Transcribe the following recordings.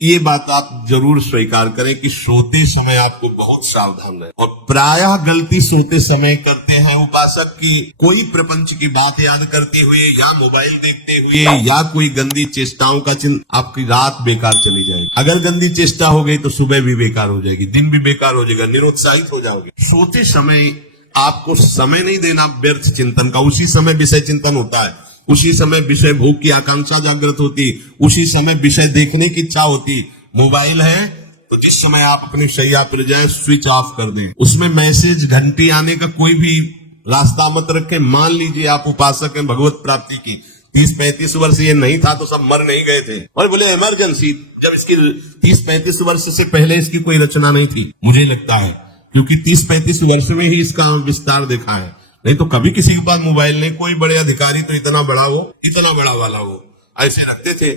ये बात आप जरूर स्वीकार करें कि सोते समय आपको बहुत सावधान रहे। और प्रायः गलती सोते समय करते हैं उपासक की कोई प्रपंच की बात याद करते हुए या मोबाइल देखते हुए या कोई गंदी चेष्टाओं का चिन्ह, आपकी रात बेकार चली जाएगी। अगर गंदी चेष्टा हो गई तो सुबह भी बेकार हो जाएगी, दिन भी बेकार हो जाएगा, निरुत्साहित हो जाओगे। सोते समय आपको समय नहीं देना व्यर्थ चिंतन का। उसी समय विषय चिंतन होता है, उसी समय विषय भोग की आकांक्षा जागृत होती, उसी समय विषय देखने की इच्छा होती। मोबाइल है तो जिस समय आप अपनी शैया पर जाएं स्विच ऑफ कर दें। उसमें मैसेज घंटी आने का कोई भी रास्ता मत रखें। मान लीजिए आप उपासक हैं भगवत प्राप्ति की, 30-35 वर्ष ये नहीं था तो सब मर नहीं गए थे। और बोले इमरजेंसी, जब इसकी 30-35 वर्ष से पहले इसकी कोई रचना नहीं थी, मुझे लगता है, क्योंकि 30-35 वर्ष में ही इसका विस्तार देखा है। नहीं तो कभी किसी के पास मोबाइल नहीं। कोई बड़े अधिकारी तो इतना बड़ा हो, इतना बड़ा वाला हो, ऐसे रखते थे।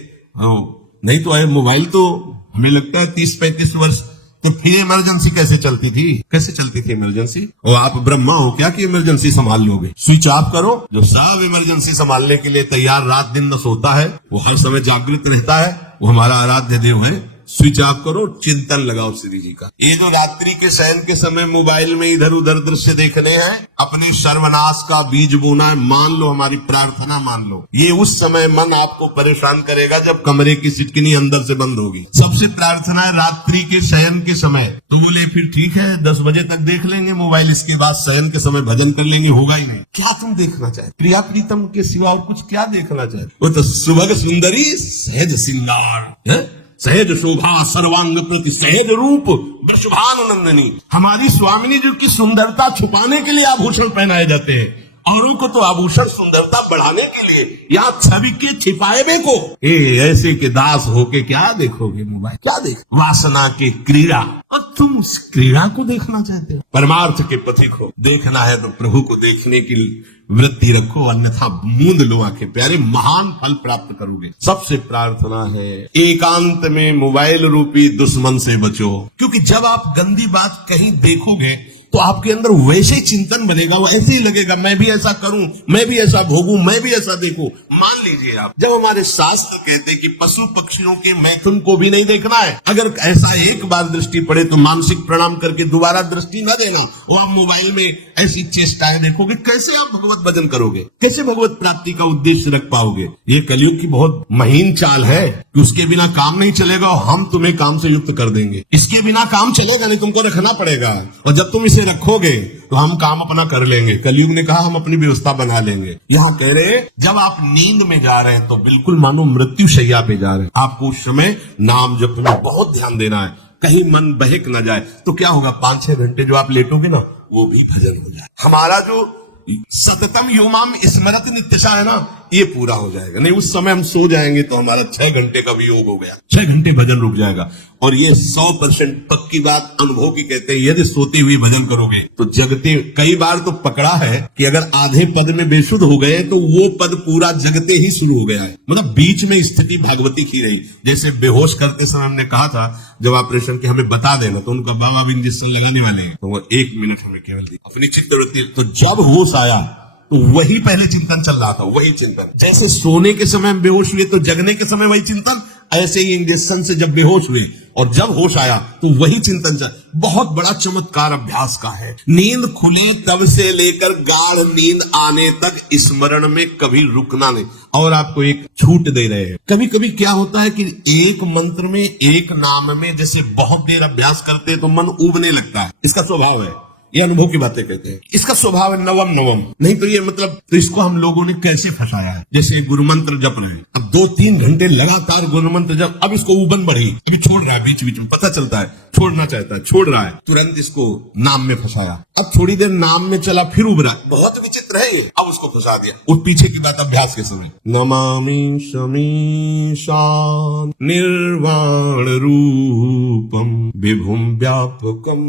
नहीं तो मोबाइल तो हमें लगता है 30-35 वर्ष। तो फिर इमरजेंसी कैसे चलती थी? कैसे चलती थी इमरजेंसी? और आप ब्रह्मा हो क्या कि इमरजेंसी संभाल लोगे? स्विच ऑफ करो। जो सब इमरजेंसी संभालने के लिए तैयार, रात दिन न सोता है, वो हर समय जागृत रहता है, वो हमारा आराध्य देव है। स्विच ऑफ करो, चिंतन लगाओ श्री जी का। ये जो रात्रि के शयन के समय मोबाइल में इधर उधर दृश्य देखने हैं, अपने सर्वनाश का बीज बोना है। मान लो, हमारी प्रार्थना मान लो, ये उस समय मन आपको परेशान करेगा जब कमरे की सिटकिनी अंदर से बंद होगी। सबसे प्रार्थना है रात्रि के शयन के समय। तो बोले फिर ठीक है 10 बजे तक देख लेंगे मोबाइल, इसके बाद शयन के समय भजन कर लेंगे। होगा ही नहीं। क्या तुम देखना चाहते? प्रिया प्रीतम के सिवा और कुछ क्या देखना चाहते? वो तो सुभग सुंदरी सहज सिंगार है, सहज शोभा सर्वांग प्रति सहज रूप वृषभानुनंदनी। हमारी स्वामिनी जी की सुंदरता छुपाने के लिए आभूषण पहनाए जाते हैं, औरों को तो आभूषण सुंदरता बढ़ाने के लिए। यहाँ छवि के छिपाए बे को ऐसे के दास होके क्या देखोगे? मोबाइल क्या देख? वासना के क्रीड़ा, और तुम उस क्रीड़ा को देखना चाहते हो? परमार्थ के पथिक हो, देखना है तो प्रभु को देखने की वृत्ति रखो, अन्यथा मूंद लो आंखें प्यारे, महान फल प्राप्त करोगे। सबसे प्रार्थना है एकांत में मोबाइल रूपी दुश्मन से बचो, क्योंकि जब आप गंदी बात कहीं देखोगे तो आपके अंदर वैसे ही चिंतन बनेगा, वो ऐसे ही लगेगा मैं भी ऐसा करूं, मैं भी ऐसा भोगूं, मैं भी ऐसा देखूं। मान लीजिए आप, जब हमारे शास्त्र कहते हैं कि पशु पक्षियों के मैथुन को भी नहीं देखना है, अगर ऐसा एक बार दृष्टि पड़े तो मानसिक प्रणाम करके दोबारा दृष्टि न देना। और आप मोबाइल में ऐसी चेष्टाएं देखोगे, कैसे आप भगवत भजन करोगे? कैसे भगवत प्राप्ति का उद्देश्य रख पाओगे? ये कलयुग की बहुत महीन चाल है कि उसके बिना काम नहीं चलेगा और हम तुम्हें काम से युक्त कर देंगे। इसके बिना काम चलेगा नहीं, तुमको रखना पड़ेगा। और जब तुम रखोगे तो हम काम अपना कर लेंगे। कलयुग ने कहा हम अपनी व्यवस्था बना लेंगे। यहाँ कह रहे जब आप नींद में जा रहे हैं तो बिल्कुल मानो मृत्यु शैया पे जा रहे हैं, आपको उस समय नाम जप में बहुत ध्यान देना है, कहीं मन बहक न जाए। तो क्या होगा, 5-6 घंटे जो आप लेटोगे ना, वो भी भजन हो जाए। हमारा जो सततम योमाम स्मरत नित्यशा है ना, ये पूरा हो जाएगा। नहीं उस समय हम सो जाएंगे तो हमारा 6 घंटे का वियोग हो गया, 6 घंटे भजन रुक जाएगा। और ये 100% पक्की बात अनुभव की कहते हैं, यदि सोते हुए भजन करोगे तो जगते, कई बार तो पकड़ा है कि अगर आधे पद में बेसुध हो गए तो वो पद पूरा जगते ही शुरू हो गया है, मतलब बीच में स्थिति भागवती की रही। जैसे बेहोश करते समय हमने कहा था जब ऑपरेशन के हमें बता देना, तो उनका बाबा भी इंजेक्शन लगाने वाले हैं, तो वो 1 मिनट हमें केवल दी अपनी चित्तवृत्ति। तो जब होश आया तो वही पहले चिंतन चल रहा था, वही चिंतन। जैसे सोने के समय हम बेहोश हुए तो जगने के समय वही चिंतन, ऐसे ही इंजेक्शन से जब बेहोश हुए और जब होश आया तो वही चिंतन चल। बहुत बड़ा चमत्कार अभ्यास का है। नींद खुले तब से लेकर गाढ़ नींद आने तक स्मरण में कभी रुकना नहीं। और आपको एक छूट दे रहे हैं, कभी कभी क्या होता है कि एक मंत्र में, एक नाम में जैसे बहुत देर अभ्यास करते हैं तो मन उबने लगता है। इसका स्वभाव है, ये अनुभव की बातें कहते हैं। इसका स्वभाव है नवम नवम। नहीं तो ये मतलब, तो इसको हम लोगों ने कैसे फंसाया है? जैसे गुरु मंत्र जप रहे हैं, अब 2-3 घंटे लगातार गुरु मंत्र जप, अब इसको उबन बढ़ी, अभी छोड़ रहा है, बीच बीच में पता चलता है छोड़ना चाहता है, छोड़ रहा है, तुरंत इसको नाम में फंसाया। अब थोड़ी देर नाम में चला, फिर उब रहा है, बहुत विचित्र है ये। अब उसको फंसा दिया। उस पीछे की बात अभ्यास के समय, नमामि शमीशान निर्वाण रूपम विभुम व्यापकम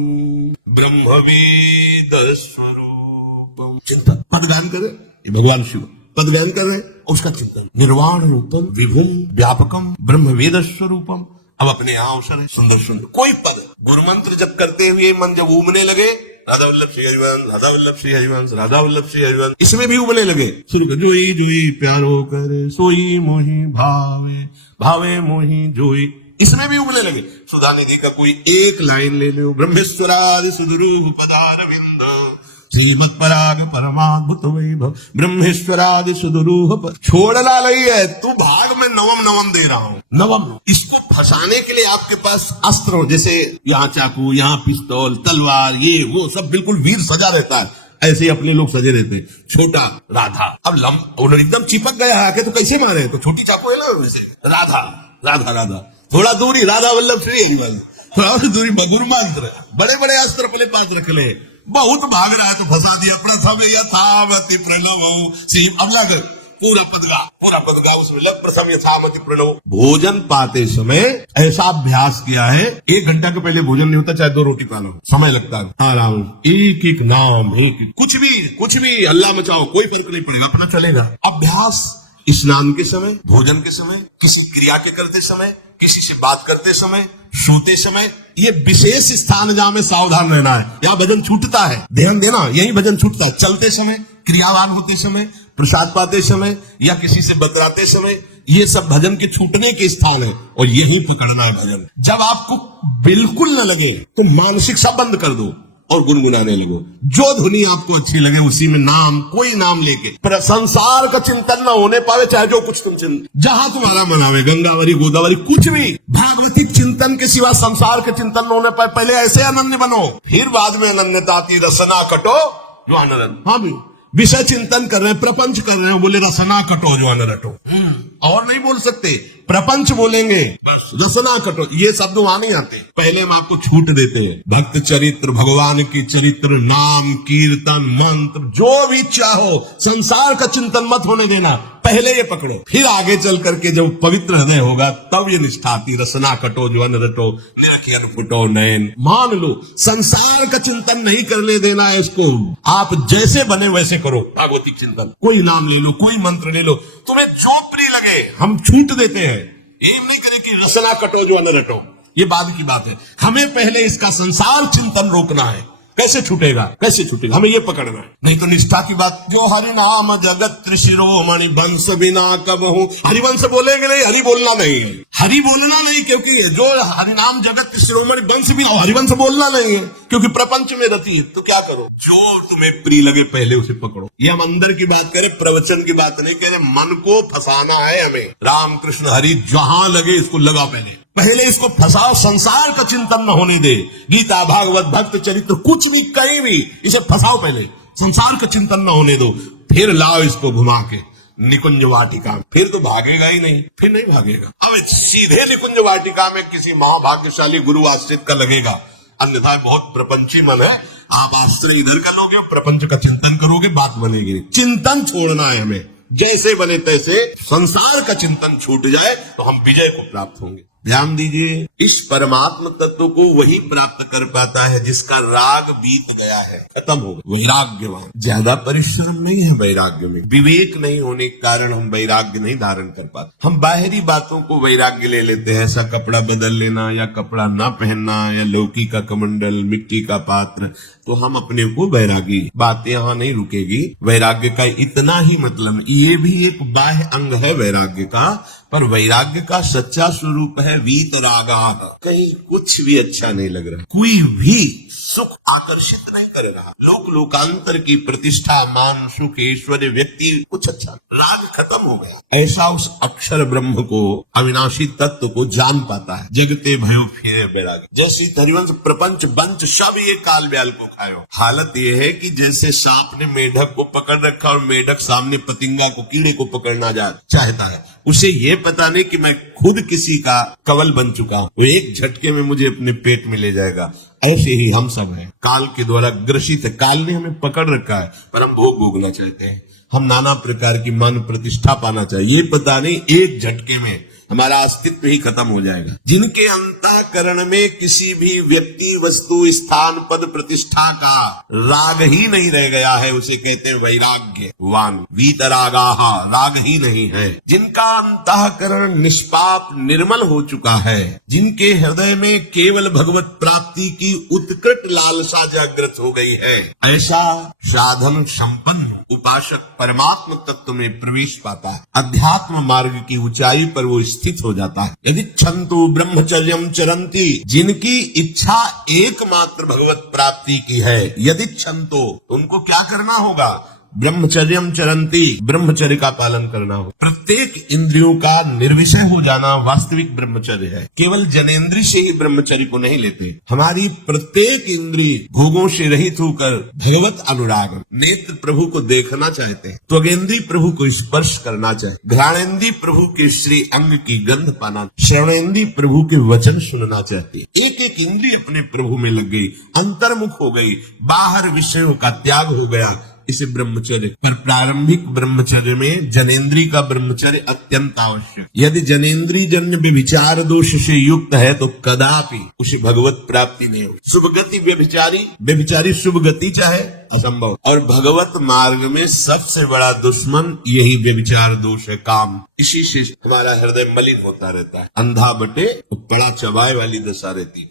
ब्रह्मवेद स्वरूपम। चिंतन, पदगान करे, ये भगवान शिव पदगान कर रहे हैं, उसका चिंतन। निर्वाण रूपम विभुम व्यापकम ब्रह्मवेद स्वरूपम। अब अपने यहाँ अवसर है, सुंदर सुंदर कोई पद गुरु मंत्र जब करते हुए मन जब उबने लगे, राधा वल्लभ श्री हरिवंश, राधा वल्लभ श्री हरिवंश, राधा वल्लभ श्री हरिवंश, इसमें भी उबने लगे। जोई जोई प्यारो करे सोई मोहि भावे, भावे मोहि जोई, इसमें भी उगने लगे। सुधा निधि का कोई एक लाइन ले लो, ब्रह्मेश्वरादि सुदरूप पदारविंद श्रीमद पराग परमाद्भुत वैभव ब्रह्मेश्वरादि सुदरूप। छोड़ना नहीं है, तू भाग में नवम नवम दे रहा हूं, नवम। इसको फंसाने के लिए आपके पास अस्त्र हो, जैसे यहाँ चाकू, यहाँ पिस्तौल, तलवार, ये वो सब बिल्कुल वीर सजा रहता है, ऐसे ही अपने लोग सजे रहते हैं। छोटा राधा, अब उन्होंने एकदम चिपक गया आके तो कैसे मारे, तो छोटी चाकू है ना वैसे। राधा राधा राधा, थोड़ा दूरी राधा वल्लभ श्री, थोड़ा दूरी गुरुमंत्र, बड़े बड़े अस्त्र अपने पास रख ले। बहुत भाग रहा है तो फंसा दिया। प्रथम यथामति प्रणव, अब लग पूरा पदगा उसमें लग, प्रथम यथामति प्रणव। भोजन पाते समय ऐसा अभ्यास किया है, 1 घंटा के पहले भोजन नहीं होता, चाहे 2 रोटी खा लो, समय लगता है। आराम, एक एक नाम, एक कुछ भी अल्लाह मचाओ, कोई फर्क नहीं पड़ेगा, अपना चलेगा। अभ्यास स्नान के समय, भोजन के समय, किसी क्रिया के करते समय, किसी से बात करते समय, सोते समय, ये विशेष स्थान जहां में सावधान रहना है। यहाँ भजन छूटता है, ध्यान देना, यही भजन छूटता है। चलते समय, क्रियावान होते समय, प्रसाद पाते समय या किसी से बतलाते समय, ये सब भजन के छूटने के स्थान है और यही पकड़ना है भजन। जब आपको बिल्कुल न लगे तो मानसिक सब बंद कर दो और गुनगुनाने लगो। जो धुनी आपको अच्छी लगे उसी में नाम, कोई नाम लेके, पर संसार का चिंतन न होने पावे, चाहे जो कुछ तुम जहां तुम्हारा मन आवे, गंगावरी गोदावरी, कुछ भी भागवतिक चिंतन के सिवा संसार के चिंतन न होने पाए। पहले ऐसे अनन्य बनो, फिर बाद में अनन्यता आती। रसना कटो जो अनरन, हाँ भी विषय चिंतन कर रहे हैं, प्रपंच कर रहे हैं, बोले रसना कटो जो अन रटो। और नहीं बोल सकते, प्रपंच बोलेंगे, रसना कटो, ये शब्द वहां नहीं आते। पहले हम आपको छूट देते हैं। भक्त चरित्र, भगवान की चरित्र, नाम, कीर्तन, मंत्र, जो भी चाहो, संसार का चिंतन मत होने देना, पहले ये पकड़ो। फिर आगे चल करके जब पवित्र हृदय होगा तब ये निष्ठा आती। रसना कटो जो अन रटो, निरखियन फुटो नयन। मान लो संसार का चिंतन नहीं करने देना है इसको, आप जैसे बने वैसे करो भागवतिक चिंतन। कोई नाम ले लो, कोई मंत्र ले लो, तुम्हें जो प्रिय लगे, हम छूट देते हैं। ये नहीं करे कि रसना कटो जो अन रटो, ये बाद की बात है। हमें पहले इसका संसार चिंतन रोकना है। कैसे छूटेगा, कैसे छूटेगा, हमें ये पकड़ना है। नहीं तो निष्ठा की बात, जो हरि नाम जगत शिरोमणि वंश बिना कब हूं। हरिवंश बोलेंगे नहीं, हरि बोलना नहीं है, हरि बोलना नहीं, क्योंकि जो हरि नाम जगत शिरोमणि वंश बिना, हरिवंश बोलना नहीं है, क्योंकि प्रपंच में रति है। तो क्या करो, जो तुम्हें प्रिय लगे पहले उसे पकड़ो। ये हम अंदर की बात करें, प्रवचन की बात नहीं करें। मन को फंसाना है हमें। राम कृष्ण हरि जहां लगे इसको लगा, पहले इसको फंसाओ, संसार का चिंतन न होने दे। गीता, भागवत, भक्त चरित्र, कुछ भी कहीं भी इसे फंसाओ, पहले संसार का चिंतन न होने दो, फिर लाओ इसको घुमा के निकुंज वाटिका। फिर तो भागेगा ही नहीं, फिर नहीं भागेगा। अब सीधे निकुंज वाटिका में किसी महाभाग्यशाली गुरु आश्रित का लगेगा, अन्यथा बहुत प्रपंची मन है। आप आश्रय इधर कर लोगे, प्रपंच का चिंतन करोगे, बात बनेगी। चिंतन छोड़ना है हमें, जैसे बने तैसे संसार का चिंतन छूट जाए तो हम विजय को प्राप्त होंगे। ध्यान दीजिए, इस परमात्म तत्व को वही प्राप्त कर पाता है जिसका राग बीत गया है, खत्म हो गया, वैराग्यवान। ज्यादा परिश्रम नहीं है वैराग्य में। विवेक नहीं होने के कारण हम वैराग्य नहीं धारण कर पाते। हम बाहरी बातों को वैराग्य ले लेते हैं, ऐसा कपड़ा बदल लेना या कपड़ा ना पहनना या लौकी का कमंडल, मिट्टी का पात्र, तो हम अपने को वैरागी। बात यहाँ नहीं रुकेगी। वैराग्य का इतना ही मतलब, ये भी एक बाह्य अंग है वैराग्य का, पर वैराग्य का सच्चा स्वरूप है वीतरागा। कहीं कुछ भी अच्छा नहीं लग रहा, कोई भी सुख आकर्षित नहीं कर रहा, लोक लोकांतर की प्रतिष्ठा, मान, सुख, ऐश्वर्य, व्यक्ति, कुछ अच्छा, राग खत्म हो गया। ऐसा उस अक्षर ब्रह्म को, अविनाशी तत्व को जान पाता है। जगते भयो फिरे वैराग्य। जैसी हरिवंश प्रपंच बंच सब ये काल ब्याल को खायो। हालत ये है कि जैसे सांप ने मेढक को पकड़ रखा और मेढक सामने पतिंगा को, कीड़े को पकड़ना चाहता है, उसे ये पता नहीं कि मैं खुद किसी का कवल बन चुका हूं, वो एक झटके में मुझे अपने पेट में ले जाएगा। ऐसे ही हम सब हैं, काल के द्वारा ग्रसित है। काल ने हमें पकड़ रखा है, पर हम भोग भोगना चाहते हैं। हम नाना प्रकार की मान प्रतिष्ठा पाना चाहिए, ये पता नहीं एक झटके में हमारा अस्तित्व ही खत्म हो जाएगा। जिनके अंतःकरण में किसी भी व्यक्ति, वस्तु, स्थान, पद, प्रतिष्ठा का राग ही नहीं रह गया है, उसे कहते हैं वैराग्यवान। वीतरागाहा, राग ही नहीं है। जिनका अंतःकरण निष्पाप, निर्मल हो चुका है, जिनके हृदय में केवल भगवत प्राप्ति की उत्कट लालसा जागृत हो गई है, ऐसा साधन संपन्न उपासक परमात्म तत्व में प्रवेश पाता है, अध्यात्म मार्ग की ऊंचाई पर वो स्थित हो जाता है। यदि छंतु ब्रह्मचर्यम चरंती, जिनकी इच्छा एकमात्र भगवत प्राप्ति की है, यदि छंतो, उनको क्या करना होगा? ब्रह्मचर्यम चरंती, ब्रह्मचर्य का पालन करना हो। प्रत्येक इंद्रियों का निर्विषय हो जाना वास्तविक ब्रह्मचर्य है। केवल जनेंद्रिय से ही ब्रह्मचर्य को नहीं लेते, हमारी प्रत्येक इंद्रिय भोगों से रहित होकर भगवत अनुराग, नेत्र प्रभु को देखना चाहते हैं, त्वगेंद्रिय प्रभु को स्पर्श करना चाहते, घ्राणेंद्रिय प्रभु के श्री अंग की गंध पाना, श्रवणेंद्रिय प्रभु के वचन सुनना चाहती है। एक एक इंद्रिय अपने प्रभु में लग गई, अंतर्मुख हो गई, बाहर विषयों का त्याग हो गया। इसे ब्रह्मचर्य। पर प्रारंभिक ब्रह्मचर्य में जनेंद्रिय का ब्रह्मचर्य अत्यंत आवश्यक। यदि जनेंद्रिय जन्य व्यभिचार दोष से युक्त है तो कदापि उसे भगवत प्राप्ति नहीं होगी। शुभ गति व्यभिचारी शुभ गति चाहे असंभव। और भगवत मार्ग में सबसे बड़ा दुश्मन यही व्यभिचार दोष है, काम। इसी से हमारा हृदय मलिन होता रहता है। अंधा बटे तो बड़ा चबाए वाली दशा रहती है।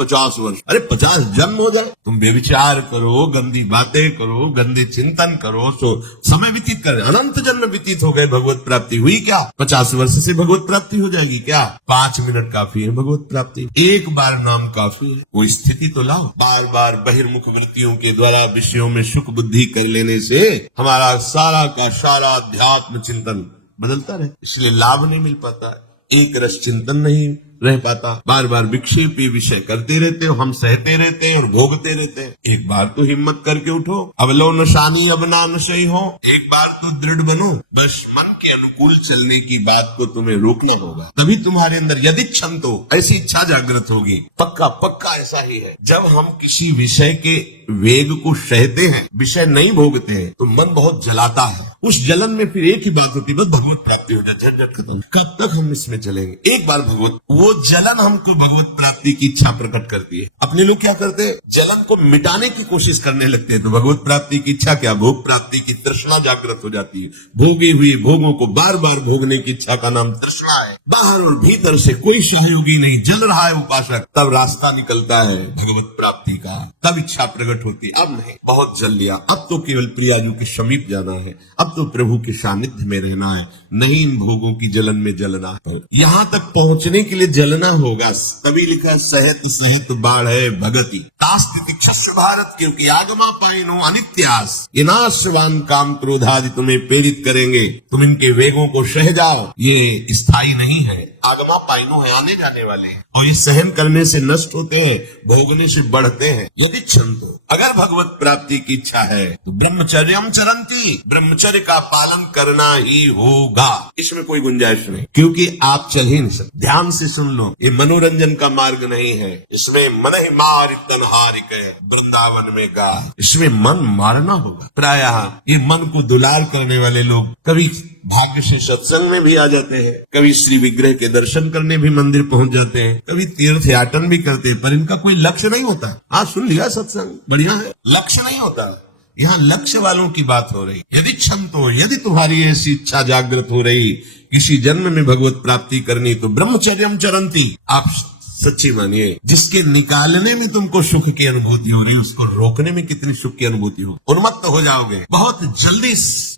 50 वर्ष, अरे 50 जन्म हो जाए, तुम व्यभिचार करो, गंदी बातें करो, गंदे चिंतन करो, तो समय व्यतीत कर, अनंत जन्म व्यतीत हो गए, भगवत प्राप्ति हुई क्या? 50 वर्ष से भगवत प्राप्ति हो जाएगी क्या? 5 मिनट काफी है भगवत प्राप्ति, एक बार नाम काफी है। वो स्थिति तो लाओ। बार बार बहिर्मुख वृत्तियों के द्वारा विषयों में सुख बुद्धि कर लेने से हमारा सारा का सारा अध्यात्म चिंतन बदलता रहे, इसलिए लाभ नहीं मिल पाता है, एक रस चिंतन नहीं रह पाता। बार बार विक्षेपी विषय करते रहते हो, हम सहते रहते हैं और भोगते रहते हैं। एक बार तो हिम्मत करके उठो, अब लो नशानी अब ना नशई हो, एक बार तो दृढ़ बनो। बस मन के अनुकूल चलने की बात को तुम्हें रोकना होगा, तभी तुम्हारे अंदर यदि क्षमतो ऐसी इच्छा जागृत होगी। पक्का पक्का ऐसा ही है। जब हम किसी विषय के वेग को सहते हैं, विषय नहीं भोगते हैं, तो मन बहुत जलाता है। उस जलन में फिर एक ही बात होती है, बस भगवत प्राप्ति हो जाए, झंझट खत्म। कब तक हम इसमें चलेंगे? एक बार भगवत, वो जलन हमको भगवत प्राप्ति की इच्छा प्रकट करती है। अपने लोग क्या करते हैं? जलन को मिटाने की कोशिश करने लगते हैं, तो भगवत प्राप्ति की इच्छा क्या, भोग प्राप्ति की तृष्णा जागृत हो जाती है। भोगी हुई भोगों को बार बार भोगने की इच्छा का नाम तृष्णा है। बाहर और भीतर से कोई सहयोगी नहीं, जल रहा है उपासक, तब रास्ता निकलता है भगवत प्राप्ति का, तब इच्छा प्रकट होती। अब नहीं, बहुत जल लिया, अब तो केवल प्रियाजू के समीप जाना है, अब तो प्रभु के सानिध्य में रहना है, नहीं इन भोगों की जलन में जलना है। यहाँ तक पहुँचने के लिए जलना होगा, तभी लिखा है सहत सहत बाढ़ है भगति तास्तिति क्षस्व भारत, क्योंकि आगमा पाइनो अनित्यास, ये नाशवान काम क्रोधादि तुम्हें प्रेरित करेंगे, तुम इनके वेगों को सह जाओ, ये स्थायी नहीं है। आगमा पाइनो है, आने जाने वाले हैं, और ये सहन करने से नष्ट होते हैं, भोगने से बढ़ते हैं। यदि क्षमतो, अगर भगवत प्राप्ति की इच्छा है तो ब्रह्मचर्यम चरंती, ब्रह्मचर्य का पालन करना ही होगा, इसमें कोई गुंजाइश नहीं, क्योंकि आप चल ही नहीं सकते। ध्यान से सुन लो, ये मनोरंजन का मार्ग नहीं है, इसमें मन ही मार तन हारिक वृंदावन में गा, इसमें मन मारना होगा। प्रायः ये मन को दुलार करने वाले लोग कभी भाग्य से सत्संग में भी आ जाते हैं, कभी श्री विग्रह के दर्शन करने भी मंदिर पहुंच जाते हैं, कभी तीर्थ याटन भी करते हैं, पर इनका कोई लक्ष्य नहीं होता। आज सुन लिया सत्संग, बढ़िया है, लक्ष्य नहीं होता। यहाँ लक्ष्य वालों की बात हो रही। यदि क्षमतो, यदि तुम्हारी ऐसी इच्छा जागृत हो रही किसी जन्म में भगवत प्राप्ति करनी, तो ब्रह्मचर्यम चरंती, आप सच्ची मानिए, जिसके निकालने में तुमको सुख की अनुभूति हो रही है, उसको रोकने में कितनी सुख की अनुभूति हो, उन्मत्त हो जाओगे। बहुत जल्दी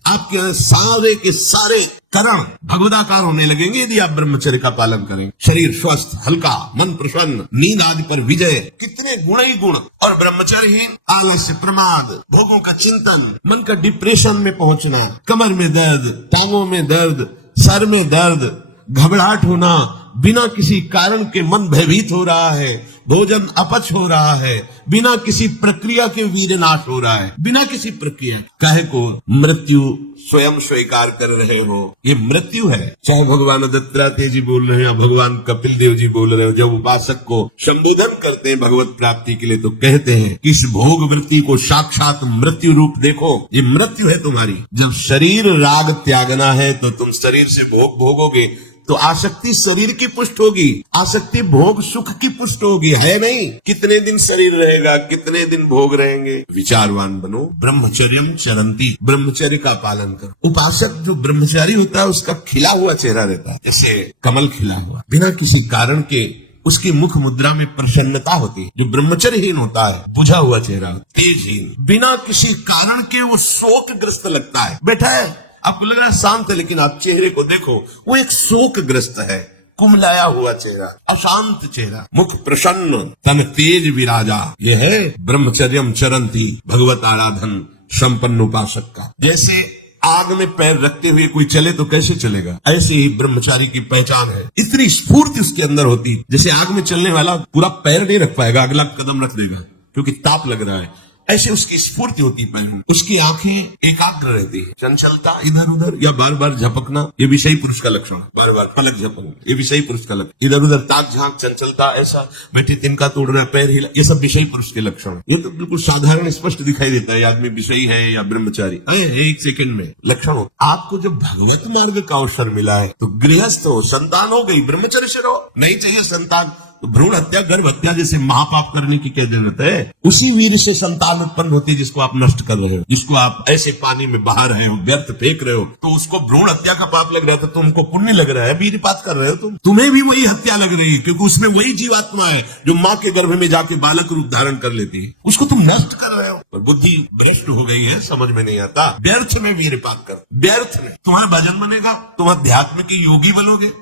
आपके सारे के सारे करण भगवदाकार होने लगेंगे यदि आप ब्रह्मचर्य का पालन करें। शरीर स्वस्थ, हल्का, मन प्रसन्न, नींद आदि पर विजय, कितने गुण ही गुण। और ब्रह्मचर्यहीन आलस्य, प्रमाद, भोगों का चिंतन, मन का डिप्रेशन में पहुंचना, कमर में दर्द, टांगों में दर्द, सर में दर्द, घबराहट होना, बिना किसी कारण के मन भयभीत हो रहा है, भोजन अपच हो रहा है, बिना किसी प्रक्रिया के वीरनाश हो रहा है, बिना किसी प्रक्रिया। काहे को मृत्यु स्वयं स्वीकार कर रहे हो, ये मृत्यु है। चाहे भगवान दत्तात्रेय जी बोल रहे हैं, भगवान कपिल देव जी बोल रहे हो, जब उपासक को संबोधन करते हैं भगवत प्राप्ति के लिए, तो कहते हैं कि इस भोग वृत्ति को साक्षात मृत्यु रूप देखो, ये मृत्यु है तुम्हारी। जब शरीर राग त्यागना है तो तुम शरीर से भोग भोगोगे, तो आसक्ति शरीर की पुष्ट होगी, आसक्ति भोग सुख की पुष्ट होगी, है नहीं। कितने दिन शरीर रहेगा, कितने दिन भोग रहेंगे। विचारवान बनो, ब्रह्मचर्यम चरंती, ब्रह्मचर्य का पालन करो। उपासक जो ब्रह्मचारी होता है उसका खिला हुआ चेहरा रहता है, जैसे कमल खिला हुआ, बिना किसी कारण के उसकी मुख मुद्रा में प्रसन्नता होती है। जो ब्रह्मचर्यहीन होता है, बुझा हुआ चेहरा, तेजहीन, बिना किसी कारण के वो शोकग्रस्त लगता है। बैठा है, आपको लग रहा है शांत है, लेकिन आप चेहरे को देखो, वो एक शोकग्रस्त है। कुमलाया हुआ चेहरा, अशांत चेहरा, मुख प्रसन्न, तन तेज विराजा। ये है ब्रह्मचर्यम चरंती भगवत आराधन संपन्न उपासक का। जैसे आग में पैर रखते हुए कोई चले तो कैसे चलेगा, ऐसे ही ब्रह्मचारी की पहचान है। इतनी स्फूर्ति उसके अंदर होती, जैसे आग में चलने वाला पूरा पैर नहीं रख पाएगा, अगला कदम रख देगा क्योंकि ताप लग रहा है। ऐसे उसकी स्फूर्ति होती है पैर में। उसकी आंखें एकाग्र रहती है। चंचलता इधर उधर या बार बार झपकना, ये विषयी पुरुष का लक्षण है। बार बार पलक झपकना, ये विषयी पुरुष का लक्षण। इधर उधर ताक झांक, चंचलता, ऐसा बैठे तिनका तोड़ रहा, पैर हिला, ये सब विषयी पुरुष के लक्षण है। ये तो बिल्कुल साधारण स्पष्ट दिखाई देता है आदमी विषयी है या ब्रह्मचारी है, एक सेकंड में लक्षण हो। आपको जब भगवत मार्ग का अवसर मिला है तो गृहस्थ हो, संतान हो गई, ब्रह्मचर्य से रहो। नहीं चाहिए संतान तो भ्रूण हत्या, गर्भ हत्या जैसे महापाप करने की क्या जरूरत है। उसी वीर से संतान उत्पन्न होती है जिसको आप नष्ट कर रहे हो, जिसको आप ऐसे पानी में बहा रहे हो, व्यर्थ फेंक रहे हो, तो उसको भ्रूण हत्या का पाप लग रहा है, तो तुमको पुण्य लग रहा है, वीरपात कर रहे हो तुम्हें भी वही हत्या लग रही है, क्योंकि उसमें वही जीवात्मा है जो माँ के गर्भ में जाके बालक रूप धारण कर लेती है। उसको तुम नष्ट कर रहे हो। पर बुद्धि भ्रष्ट हो गई है, समझ में नहीं आता। व्यर्थ में वीरपात कर, व्यर्थ में तुम्हारा भजन बनेगा, तुम अध्यात्म की योगी बनोगे।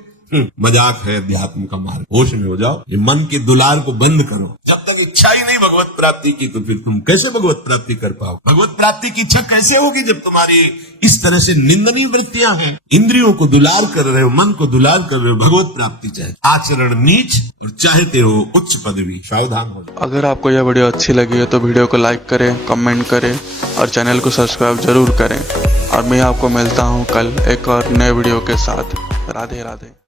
मजाक है अध्यात्म का मार्ग। होश में हो जाओ, ये मन के दुलार को बंद करो। जब तक इच्छा ही नहीं भगवत प्राप्ति की, तो फिर तुम कैसे भगवत प्राप्ति कर पाओ। भगवत प्राप्ति की इच्छा कैसे होगी जब तुम्हारी इस तरह से निंदनीय वृत्तियां हैं। इंद्रियों को दुलार कर रहे हो, मन को दुलार कर रहे हो। भगवत प्राप्ति चाहे आचरण नीच और चाहते हो उच्च पदवी, सावधान हो। अगर आपको यह वीडियो अच्छी लगी है तो वीडियो को लाइक करें, कमेंट करें और चैनल को सब्सक्राइब जरूर करें। और मैं आपको मिलता हूँ कल एक और नए वीडियो के साथ। राधे राधे।